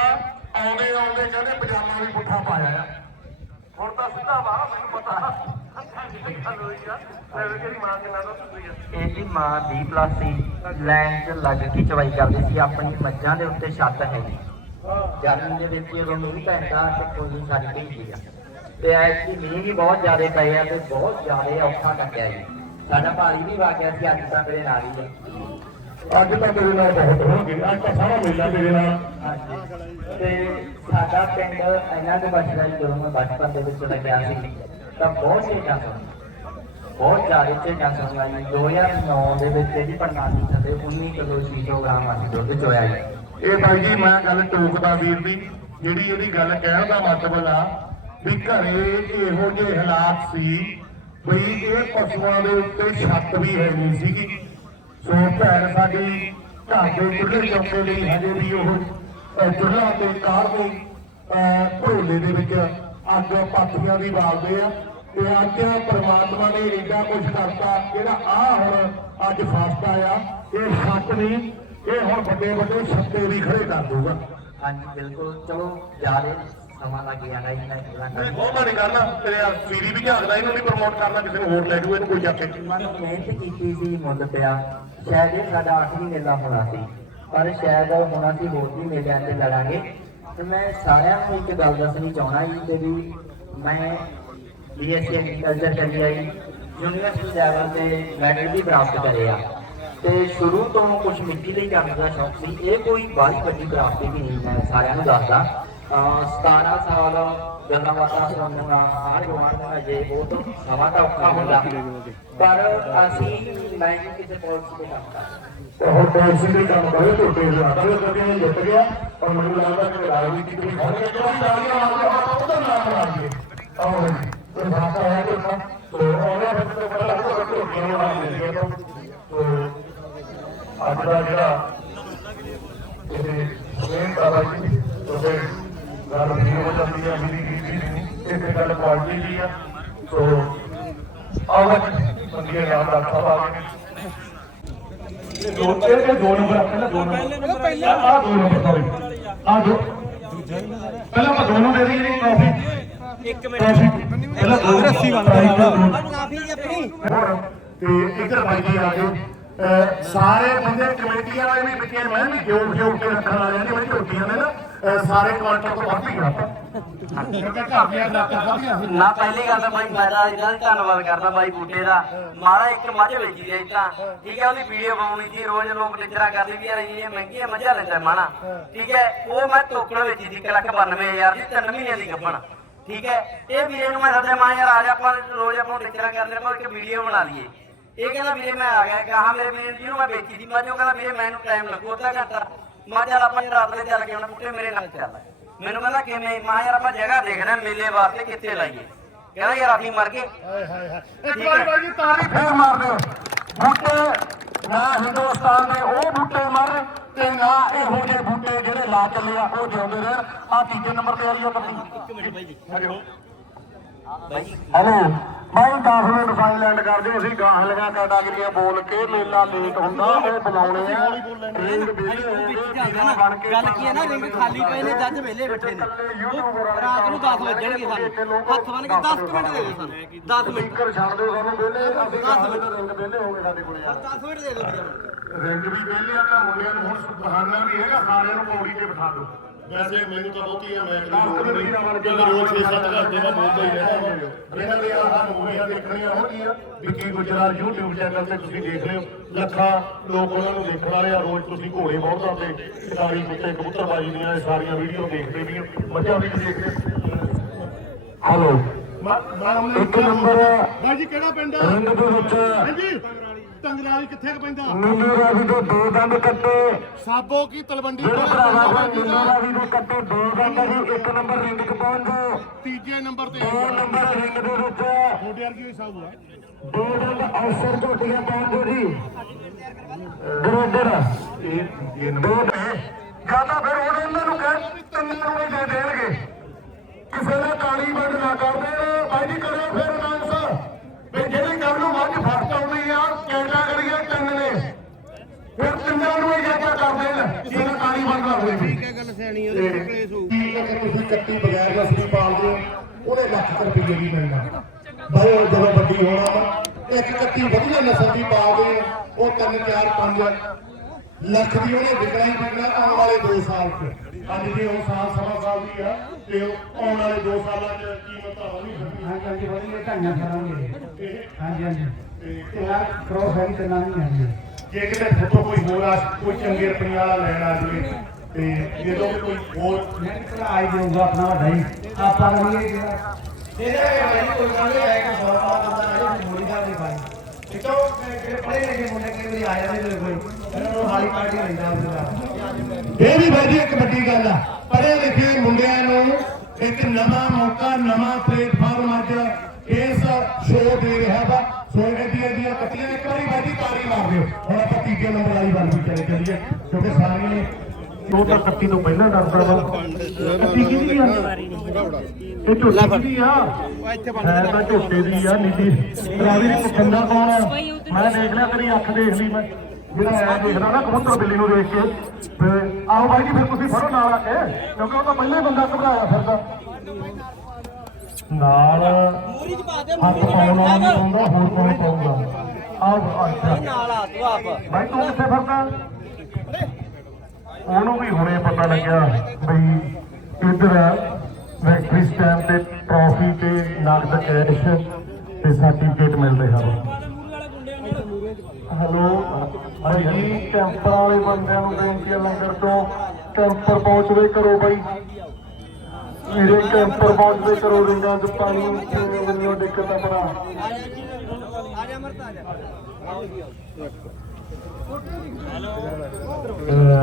ਆਉਂਦੇ ਆਉਂਦੇ ਕਹਿੰਦੇ ਪਜਾਮਾ ਵੀ ਪੁੱਠਾ ਪਾਇਆ ਆ। ਹੁਣ ਤਾਂ ਸਿੱਧਾ ਬਾਹਰ, ਮੈਨੂੰ ਪਤਾ। ਇਹਦੀ ਮਾਂ 20 ਪਲੱਸ ਲੈਣ 'ਚ ਲੱਗ ਕੇ ਚਵਾਈ ਕਰਦੀ ਸੀ, ਆਪਣੀ ਮੱਝਾਂ ਦੇ ਉੱਤੇ ਛੱਤ ਹੈ ਜੀ। ਗਰਮੀ ਦੇ ਵਿੱਚ ਜਦੋਂ ਮੀਂਹ ਪੈਂਦਾ ਤੇ ਕੋਈ ਛੱਡ ਕੇ ਹੀ ਗਿਆ। ਤੇ ਐਤਕੀ ਮੀਂਹ ਵੀ ਬਹੁਤ ਜ਼ਿਆਦਾ ਪਏ ਆ ਤੇ ਬਹੁਤ ਜ਼ਿਆਦਾ ਔਖਾ ਕੱਟਿਆ ਜੀ। ਸਾਡਾ ਭਾਰੀ ਵੀ ਵਾਕਿਆ ਸੀ, ਅੱਜ ਤਾਂ ਮੇਰੇ ਨਾਲ ਹੀ ਅੱਜ ਤਾਂ ਤੇਰੇ ਨਾਲ ਬਹੁਤ ਹੋਣਗੇ ਅੱਜ ਤਾਂ ਸਾਰਾ ਮੇਲਾ ਤੇਰੇ ਨਾਲ। ਤੇ ਸਾਡਾ ਪਿੰਡ ਇਹਨਾਂ ਦੇ ਬਚਦਾ ਸੀ ਜਦੋਂ ਮੈਂ ਬਚਪਨ ਦੇ ਵਿੱਚ ਲੱਗਿਆ ਸੀ ਤਾਂ ਬਹੁਤ ਚੀਜ਼ਾਂ ਸੁਣ ਬਹੁਤ ਜ਼ਿਆਦਾ ਚੀਜ਼ਾਂ ਸੁਣੀਆਂ ਜੀ। 2009 ਦੇ ਵਿੱਚ ਇਹਦੀ ਪ੍ਰਣਾਲੀ ਥੱਲੇ 19 ਕਿਲੋ 600 ਗ੍ਰਾਮ ਅਸੀਂ ਦੁੱਧ ਚੋਇਆ ਜੀ। ਇਹ ਭਾਈ ਜੀ ਮੈਂ ਗੱਲ ਟੋਕਦਾ ਵੀਰ ਦੀ ਜਿਹੜੀ ਇਹਦੀ ਗੱਲ ਕਹਿਣ ਦਾ ਮਤਲਬ ਆ ਵੀ ਘਰੇ ਇਹੋ ਜਿਹੇ ਹਾਲਾਤ ਸੀ ਵੀ ਇਹ ਪਸ਼ੂਆਂ ਦੇ ਉੱਤੇ ਛੱਤ ਵੀ ਹੈ ਨਹੀਂ ਸੀਗੀ। ਸੋ ਭੈਣ ਸਾਡੀ ਘਰ ਦੇ ਚੁੱਲ੍ਹੇ ਲਈ ਹਜੇ ਵੀ ਉਹ ਚੁੱਲ੍ਹਾ ਤੇ ਕਾਰ ਦੇ ਅਹ, ਦੇ ਵਿੱਚ ਅੱਗ ਪਾਥੀਆਂ ਦੀ ਬਾਲਦੇ ਆ। ਤੇ ਅੱਜ ਪ੍ਰਮਾਤਮਾ ਨੇ ਏਡਾ ਕੁਝ ਕਰਤਾ ਜਿਹੜਾ ਆ ਹੁਣ ਅੱਜ ਫਸਦਾ ਆ ਇਹ ਸੱਚ ਨਹੀਂ ਇਹ ਹੁਣ ਵੱਡੇ ਵੱਡੇ ਸੱਤੇ ਵੀ ਖੜੇ ਕਰ ਦੂਗਾ ਹਾਂਜੀ ਬਿਲਕੁਲ। ਚਲੋ ਜ਼ਿਆਦਾ ਸਮਾਂ ਲੱਗ ਜਾਣਾ ਜੀ ਮੈਂ ਗੱਲਾਂ ਨਹੀਂ ਕਰਨ ਬਹੁਤ ਮਾੜੀ ਗੱਲ ਆ ਤੇਰੇ ਆ ਸੀਰੀ ਵੀ ਝਾਕਦਾ ਇਹਨੂੰ ਨਹੀਂ ਪ੍ਰਮੋਟ ਕਰਨਾ ਕਿਸੇ ਨੂੰ ਹੋਰ ਲੈ ਜੂ ਇਹਨੂੰ ਕੋਈ ਚੱਕ ਕੇ। ਮਨ ਮਿਹਨਤ ਕੀਤੀ ਸੀ ਮੁੱਲ ਪਿਆ। ਸ਼ਾਇਦ ਇਹ ਸਾਡਾ ਆਖਰੀ ਮੇਲਾ ਹੋਣਾ ਸੀ ਪਰ ਸ਼ਾਇਦ ਹੋਣਾ ਸੀ ਹੋਰ ਵੀ ਮੇਲਿਆਂ ਤੇ ਲੜਾਂਗੇ। ਤੇ ਮੈਂ ਸਾਰਿਆਂ ਨੂੰ ਇੱਕ ਗੱਲ ਦੱਸਣੀ ਚਾਹਣਾ ਜੀ ਤੇ ਵੀ ਮੈਂ ਬੀਐਸਸੀ ਐਗਰੀਕਲਚਰ ਕਰੀ ਆਈ ਯੂਨੀਵਰਸਿਟੀ ਲੈਵਲ ਤੇ ਮੈਡਲ ਵੀ ਪ੍ਰਾਪਤ ਕਰੇ ਆ। ਤੇ ਸ਼ੁਰੂ ਤੋਂ ਕੁਝ ਮਿੱਟੀ ਲਈ ਕਰਨ ਦਾ ਸ਼ੌਕ ਸੀ ਇਹ ਕੋਈ ਬਾਹਲੀ ਵੱਡੀ ਪ੍ਰਾਪਤੀ ਵੀ ਨਹੀਂ ਮੈਂ ਸਾਰਿਆਂ ਨੂੰ ਦੱਸਦਾ। 17 ਸਾਲ ਗੱਲਾਂ ਬਾਤਾਂ ਸੁਣਨ ਜਵਾਨ ਦਾ ਬਹੁਤ ਸਮਾਂ ਤਾਂ ਔਖਾ ਹੁੰਦਾ। ਪਰ ਅਸੀਂ ਮੈਂ ਕਿਸੇ ਪੁਲਿਸ ਦੇ ਕੰਮ ਕਰਦਾ ਤੇ ਹੁਣ ਦੇ ਕੰਮ ਕਰੇ ਝੋਟੇ ਦੇ ਆਟੇ ਕਦੇ ਇਹ ਜਿੱਤ ਗਿਆ। ਪਰ ਮੈਨੂੰ ਲੱਗਦਾ ਕਿ ਰਾਜਨੀਤੀ ਕੋਈ ਖੜ ਕੇ ਕਿਹੜੀ ਗਾਲੀਆਂ ਆਪਾਂ ਉਹਦਾ ਨਾਮ ਮਾਰਦੇ ਆਹ ਤੇ ਭਾਸ਼ਾ ਹੈ ਕਿ ਨਾ ਉਹਨਾਂ ਵਿੱਚ ਤੋਂ ਪਹਿਲਾਂ ਉਹ ਝੋਟੇ ਨੂੰ ਨਾਮ ਦੇ ਦਿਆ ਅੱਜ ਦਾ ਜਿਹੜਾ ਇਹ ਮੇਨ ਕਾਰਵਾਈ ਸੀ ਗੱਲ ਵੀ ਹੋ ਜਾਂਦੀ ਹੈ ਮੇਰੀ ਕੀਤੀ ਇਹ ਤੇ ਗੱਲ ਕੁਆਲਿਟੀ ਦੀ ਆ ਸੋ ਆਵਾਜ਼ ਬੰਦੀਆਂ ਨਾਮ ਦਾ ਖਬਰ ਆ ਗਈ ਦੋ ਇਹ ਦੋ ਨੰਬਰ ਪਹਿਲਾਂ ਦੋ ਨੰਬਰ। ਪਹਿਲਾਂ ਆ ਦੋ ਨੰਬਰ ਸੌਰੀ ਆ ਦੋ। ਪਹਿਲਾਂ ਆਪਾਂ ਦੋਨੋਂ ਦੇ ਦਈਏ ਜੀ ਕਾਫੀ। ਇੱਕ ਮਿੰਟ। ਪਹਿਲਾਂ ਦੋ। ਰੱਸੀ ਬੰਦ ਕਾਫੀ ਆਪਣੀ। ਤੇ ਇੱਧਰ ਭਾਈ ਜੀ ਆ ਜਾਓ। ਸਾਰੇ ਬੰਦੇ ਕਮੇਟੀਆਂ ਵਾਲੇ ਵੀ ਵਿੱਚੇ ਮੈਂ ਵੀ ਜੋੜ ਜੋੜ ਕੇ ਰੱਖਣ ਵਾਲਿਆਂ ਨੇ ਮੈਂ ਝੋਟੀਆਂ ਨੇ ਨਾ? ਸਾਰੇ ਕੁਆਂਟਲ ਤੋਂ ਵੱਧ ਹੀ ਕਰਤਾ ਕਿਉਂਕਿ ਘਰ ਦੀਆਂ ਦਾਤਾਂ ਵਧੀਆਂ ਸੀ। ਨਾ, ਪਹਿਲੀ ਗੱਲ ਤਾਂ ਬਾਈ, ਮੈਂ ਤਾਂ ਇਹਦਾ ਧੰਨਵਾਦ ਕਰਦਾ ਬਾਈ ਬੂਟੇ ਦਾ। ਮਾੜਾ ਇੱਕ ਮੱਝ ਵੇਚੀ ਦੀ ਤਾਂ। ਠੀਕ ਹੈ, ਉਹਦੀ ਵੀਡੀਓ ਬਣਾਉਣੀ ਸੀ, ਰੋਜ਼ ਲੋਕ ਟਿਚਰਾ ਕਰਦੇ ਵੀ ਯਾਰ ਇਹ ਮਹਿੰਗੀਆਂ ਮੱਝਾਂ ਲੈਂਦਾ ਮਾਣਾ। ਠੀਕ ਹੈ, ਉਹ ਮੈਂ ਟੋਕੜ ਵੇਚੀ ਸੀ 1 ਲੱਖ 92000 ਦੀ 3 ਮਹੀਨਿਆਂ ਦੀ ਗੱਭਣ। ਠੀਕ ਹੈ, ਇਹ ਵੀਰੇ ਨੂੰ ਮੈਂ ਸੱਦਿਆ, ਮਾਂ ਯਾਰ ਆ ਜਾ ਆਪਾਂ ਰੋਜ਼ ਆਪਾਂ ਟਿਚਰਾ ਕਰਦੇ ਆਪਾਂ ਇੱਕ ਵੀਡੀਓ ਬਣਾ ਲਈਏ। ਇਹ ਕਹਿੰਦਾ, ਵੀਰੇ ਮੈਂ ਆ ਗਿਆ, ਕਹਾ ਮੇਰੇ ਵੀਰੇ ਜਿਹਨੂੰ ਮੈਂ ਵੇਚੀ ਸੀ ਮੱਝ ਉਹ ਕਹਿੰਦਾ, ਵੀਰੇ ਮੈਨੂੰ ਟਾਈਮ ਲੱਗੂ, ਅੱਧਾ ਘੰਟਾ। ਮੈਂ ਚੱਲ ਆਪਾਂ ਰਾਤ ਦੇ ਚੱਲ ਕੇ ਆਉਣਾ ਬੂਟੇ ਮੇਰੇ ਨਾਲ ਚੱਲ। ਮੈਨੂੰ ਕਹਿੰਦਾ ਕਿਵੇਂ? ਮਾਂ ਯਾਰ ਆਪਾਂ ਜਗ੍ਹਾ ਦੇਖਣਾ ਮੇਲੇ ਵਾਸਤੇ ਕਿੱਥੇ ਲਾਈਏ। ਕਹਿੰਦਾ ਯਾਰ ਅਸੀਂ ਮਰ ਗਏ ਇੱਕ ਵਾਰ ਬਾਈ ਜੀ ਤਾਰੀਫ ਫੇਰ ਮਾਰ ਦਿਓ। ਬੂਟੇ ਨਾ ਹਿੰਦੁਸਤਾਨ ਦੇ ਉਹ ਬੂਟੇ ਮਰ ਤੇ ਨਾ ਇਹੋ ਜਿਹੇ ਬੂਟੇ ਜਿਹੜੇ ਲਾ ਚੱਲੇ ਆ ਉਹ ਜਿਉਂਦੇ ਰਹਿਣ। ਆ ਤੀਜੇ ਨੰਬਰ ਤੇ ਆਈਓ ਕੱਪੀ ਇੱਕ ਮਿੰਟ ਬਾਈ ਜੀ ਹਲੋ। ਬਾਈ 10 ਮਿੰਟ ਸਾਈਲੈਂਟ ਕਰ ਦਿਓ ਅਸੀਂ ਗਾਹ ਲਗਾ ਕੈਟਾਗਰੀਆਂ ਬੋਲ ਕੇ ਮੇਲਾ ਲੇਟ ਹੁੰਦਾ ਉਹ ਬੁਲਾਉਣੇ ਆ। ਰਿੰਗ ਵਿਹਲੇ ਬਣ ਕੇ ਗੱਲ ਕੀ ਹੈ ਨਾ? ਰਿੰਗ ਖਾਲੀ ਪਏ ਨੇ ਜੱਜ ਵਿਹਲੇ ਬੈਠੇ ਨੇ। ਉਹ ਰਾਤ ਨੂੰ 10 ਵਜਣਗੇ ਸਾਨੂੰ। ਹੱਥ ਬੰਨ ਕੇ 10 ਮਿੰਟ ਦੇ ਦਿਓ ਸਾਨੂੰ। 10 ਮਿੰਟ। ਸਪੀਕਰ ਛੱਡ ਦਿਓ ਸਾਨੂੰ ਵਿਹਲੇ ਅਸੀਂ ਰਿੰਗ ਵਿਹਲੇ ਹੋ ਗਏ ਸਾਡੇ ਕੋਲੇ ਆ। 10 ਮਿੰਟ ਦੇ ਦਿਓ ਰਿੰਗ ਵੀ ਵਿਹਲੇ ਆ ਤਾਂ ਮੁੰਡਿਆਂ ਨੂੰ ਹੁਣ ਬਹਾਨਾ ਵੀ ਹੈਗਾ ਸਾਰਿਆਂ ਨੂੰ ਪੌੜੀ ਤੇ ਬਿਠਾ ਦਿਓ। ਵੈਸੇ ਮੈਨੂੰ ਤਾਂ ਬਹੁਤੀ ਆ ਮੈਂ ਦਸ ਕੁ ਮਿੰਟ ਵੀਰਾਂ ਬਣ ਕੇ ਕਿਉਂਕਿ ਰੋਜ਼ 6-7 ਘੰਟੇ ਮੈਂ ਬੋਲਦਾ ਹੀ ਰਹਿੰਦਾ ਹਾਂ। ਇਹਨਾਂ ਦੇ ਆਹ ਮੂਵੀਆਂ ਦੇਖਣੀਆਂ ਹੋਣਗੀਆਂ ਵਿੱਕੀ ਗੁਜਰਾਲ YouTube ਚੈਨਲ ਤੇ ਤੁਸੀਂ ਦੇਖ ਲਿਓ ਲੱਖਾਂ ਲੋਕ ਉਹਨਾਂ ਨੂੰ ਦੇਖਣ ਵਾਲੇ ਆ ਰੋਜ਼ ਤੁਸੀਂ ਘੋੜੇ ਬਹੁਤਾਂ ਤੇ ਸ਼ਿਕਾਰੀ ਕੁੱਤੇ ਕਬੂਤਰਬਾਜੀ ਦੀਆਂ ਇਹ ਸਾਰੀਆਂ ਵੀਡੀਓ ਦੇਖਦੇ ਵੀ ਹੋ ਮੱਝਾਂ ਵੀ ਦੇਖਦੇ। ਹਲੋ ਇੱਕ ਨੰਬਰ ਬਾਈ ਜੀ ਕਿਹੜਾ ਪਿੰਡ ਆ? ਰਿੰਗ ਦੇ ਵਿੱਚ ਹਾਂਜੀ। ਤੰਗਰਾਲੀ ਕਿੱਥੇ ਕੁ ਪੈਂਦਾ? ਨੀਲੀ ਰਾਵੀ ਦੇ ਦੋ ਦੰਦ ਕੱਟੇ। ਸਾਬੋ ਕੀ ਤਲਵੰਡੀ ਜਿਹੜੇ ਭਰਾਵਾ ਪੈਂਦਾ ਨੀਲੀ ਰਾਵੀ ਦੇ ਕੱਟੇ ਦੋ ਦੰਦ ਸੀ ਇੱਕ ਨੰਬਰ ਰਿੰਗ 'ਚ ਪਹੁੰਚ ਤੀਜੇ ਨੰਬਰ ਤੇ ਦੋ ਨੰਬਰ ਰਿੰਗ ਦੇ ਵਿੱਚ ਤੁਹਾਡੇ ਵਰਗੀ ਹੋਈ ਸਾਬੂ ਦੋ ਦਿਨ ਅਵਸਰ ਝੋਟੀਆਂ ਦੇ ਜੀ। ਗਰੋਦਰ ਇਹ ਇਹ ਨੰਬਰ ਜਾਂ ਤਾਂ ਫਿਰ ਹੁਣ ਇਹਨਾਂ ਨੂੰ ਕਹਿ ਤਿੰਨ ਨੂੰ ਹੀ ਦੇ ਦੇਣਗੇ। ਕਿਸੇ ਨੇ ਕਾਲੀ ਬੰਦ ਨਾ ਕਰ ਦੇਣ ਬਾਈ ਜੀ ਕਰਿਓ ਫਿਰ ਅਨਾਉਂਸ ਵੀ ਜਿਹੜੀ ਗੱਲ ਨੂੰ ਮੱਝ ਫਸਟ ਆਉਂਦੀ ਆ ਕੈਟਾਗਰੀਆਂ ਤਿੰਨ ਨੇ ਫਿਰ ਤਿੰਨਾਂ ਨੂੰ ਹੀ ਜੱਜਾ ਕਰ ਦੇਣ ਕਿਸੇ ਨੇ ਕਾਲੀ ਬੰਦ ਨਾ ਹੋਵੇ ਵੀ ਲੈਣੀ ਆ, ਉਹਦੀ replace ਹੋਊ। ਕੀ ਅਗਰ ਤੁਸੀਂ ਕੱਟੀ ਬਗੈਰ ਨਸਲੀ ਪਾਲਦੇ ਹੋ ਉਹਨੇ ਲੱਖ ਕੁ ਰੁਪਏ ਦੀ ਮਿਲਣਾ। ਬਾਈ ਉਹ ਜਦੋਂ ਵੱਡੀ ਹੋਣਾ ਵਾ ਇੱਕ ਕੱਟੀ ਵਧੀਆ ਨਸਲ ਦੀ ਪਾਲਦੇ ਹੋ ਉਹ ਤਿੰਨ ਚਾਰ ਪੰਜ ਲੱਖ ਦੀ ਉਹਨੇ ਵਿਕਣਾ ਹੀ ਵਿਕਣਾ ਆਉਣ ਵਾਲੇ 2 ਸਾਲ ਚ। ਅੱਜ ਜੇ ਉਹ ਸਾਲ ਸਵਾ ਸਾਲ ਦੀ ਆ ਤੇ ਉਹ ਆਉਣ ਵਾਲੇ 2 ਸਾਲਾਂ ਚ ਕੀਮਤ ਆ ਨਹੀਂ ਸਕਦੀ ਹਾਂਜੀ ਹਾਂਜੀ ਵਧੀਆ ਢਾਈਆਂ ਕਰਾਂਗੇ ਹਾਂਜੀ ਹਾਂਜੀ। ਤੇ ਯਾਰ ਕ੍ਰੋਸ ਹੈ ਤੇ ਨਾ ਨਹੀਂ ਹਾਂਜੀ ਜੇ ਕਿਤੇ ਫੋਟੋ ਕੋਈ ਹੋਰ ਆ ਕੋਈ ਚੰਗੇ ਰੁਪਈਏ ਵਾਲਾ ਲੈਣ ਆ ਜਾਵੇ ਤੇ ਜਦੋਂ ਕੋਈ ਹੋਰ ਮੈਂ ਕਿਹਾ ਆਈ ਦੇਊਗਾ ਆਪਣਾ ਵੱਡਾ ਹੀ ਆਪਾਂ ਨੂੰ ਇਹ ਜਿਹੜਾ ਭਾਈ ਕੋਈ ਗੱਲ ਨਹੀਂ ਹੈ ਕਿ ਸੌ ਪਾ ਮੋੜੀ ਦਾ ਨਹੀਂ ਭਾਈ। ਇਤੋਂ ਜਿਹੜੇ ਪੜੇ ਲਿਖੇ ਮੁੰਡੇ ਕਈ ਵਾਰੀ ਆ ਜਾਂਦੇ ਨੇ ਕੋਈ ਇਹਨਾਂ ਨੂੰ ਹਾਲੀ ਪਾਰਟੀ ਲੈਂਦਾ ਹੁੰਦਾ। ਇਹ ਵੀ ਬਾਜੀ ਇੱਕ ਵੱਡੀ ਗੱਲ ਆ, ਪੜ੍ਹੇ ਲਿਖੇ ਮੁੰਡਿਆਂ ਨੂੰ ਇੱਕ ਨਵਾਂ ਮੌਕਾ, ਨਵਾਂ ਪਲੇਟਫਾਰਮ ਅੱਜ ਇਸ ਸ਼ੋਅ ਦੇ ਰਿਹਾ ਵਾ। ਸੋ ਇਹਦੀਆਂ ਦੀਆਂ ਕੱਟੀਆਂ ਇੱਕ ਵਾਰੀ ਬਾਜੀ ਤਾਰੀ ਮਾਰ ਦਿਓ। ਹੁਣ ਆਪਾਂ ਤੀਜੇ ਨੰਬਰ ਵਾਲੀ ਵੱਲ ਵੀ ਚਲੇ ਚੱਲੀਏ, ਕਿਉਂਕਿ ਸਾਰੀਆਂ ਨੇ ਤਾਂ ਕੱਟੀ ਤੋਂ ਪਹਿਲਾਂ ਡਰਦਾ ਵਾ। ਕੱਟੀ ਕਿਹਦੀ ਆ? ਇਹ ਝੋਟੀ ਦੀ ਆ? ਹੈ ਤਾਂ ਝੋਟੇ ਦੀ ਆ ਨੀਲੀ ਰਾਵੀ ਦੀ ਪਸੰਦਾ ਕੌਣ ਆ। ਮੈਂ ਦੇਖ ਲਿਆ, ਤੇਰੀ ਅੱਖ ਦੇਖ ਲਈ ਮੈਂ। ਜਿਹੜਾ ਐ ਦੇਖਦਾ ਨਾ ਕਬੂਤਰ ਬਿੱਲੀ ਨੂੰ ਦੇਖ ਕੇ। ਤੇ ਆਓ ਬਾਈ ਜੀ, ਫਿਰ ਤੁਸੀਂ ਫੜੋ ਨਾਲ ਆ ਕੇ, ਕਿਉਂਕਿ ਉਹ ਤਾਂ ਪਹਿਲਾਂ ਬੰਦਾ ਘਬਰਾਇਆ ਫਿਰਦਾ। ਨਾਲ ਮੂਰੀ ਚ ਪਾ ਦੇ ਹੱਥ ਪਾਉਣਾ ਪਾਉਂਦਾ ਹੋਰ ਕੌਣ ਪਾਉਂਦਾ ਆਹ ਅੱਛਾ। ਨਾਲ ਆ ਤੂੰ ਆਪ ਬਾਈ, ਤੂੰ ਕਿੱਥੇ ਫਿਰਦਾ ਉਹਨੂੰ ਵੀ ਹੁਣੇ ਪਤਾ ਲੱਗਿਆ ਬਈ ਇੱਧਰ ਵੈਕਟਰੀ ਸਟੈਂਪ ਤੇ ਟਰੋਫੀ ਤੇ ਨਗਦ ਕੈਸ਼ ਤੇ ਸਰਟੀਫਿਕੇਟ ਮਿਲ ਰਿਹਾ ਵਾ। ਹੈਲੋ ਹਾਂਜੀ ਕੈਂਪਰ ਵਾਲੇ ਬੰਦਿਆਂ ਨੂੰ ਬੇਨਤੀ ਹੈ ਲੰਗਰ ਤੋਂ। ਕੈਂਪਰ ਪਹੁੰਚਦੇ ਕਰੋ ਬਾਈ। ਮੇਰੇ ਕੈਂਪਰ ਪਹੁੰਚਦੇ ਕਰੋ ਰਿੰਗਾਂ ਚ ਪਾਣੀ ਦੀ ਦਿੱਕਤ ਆ ਬੜਾ ਆ ਜਾ ਮਰਤਾ ਆ ਜਾ।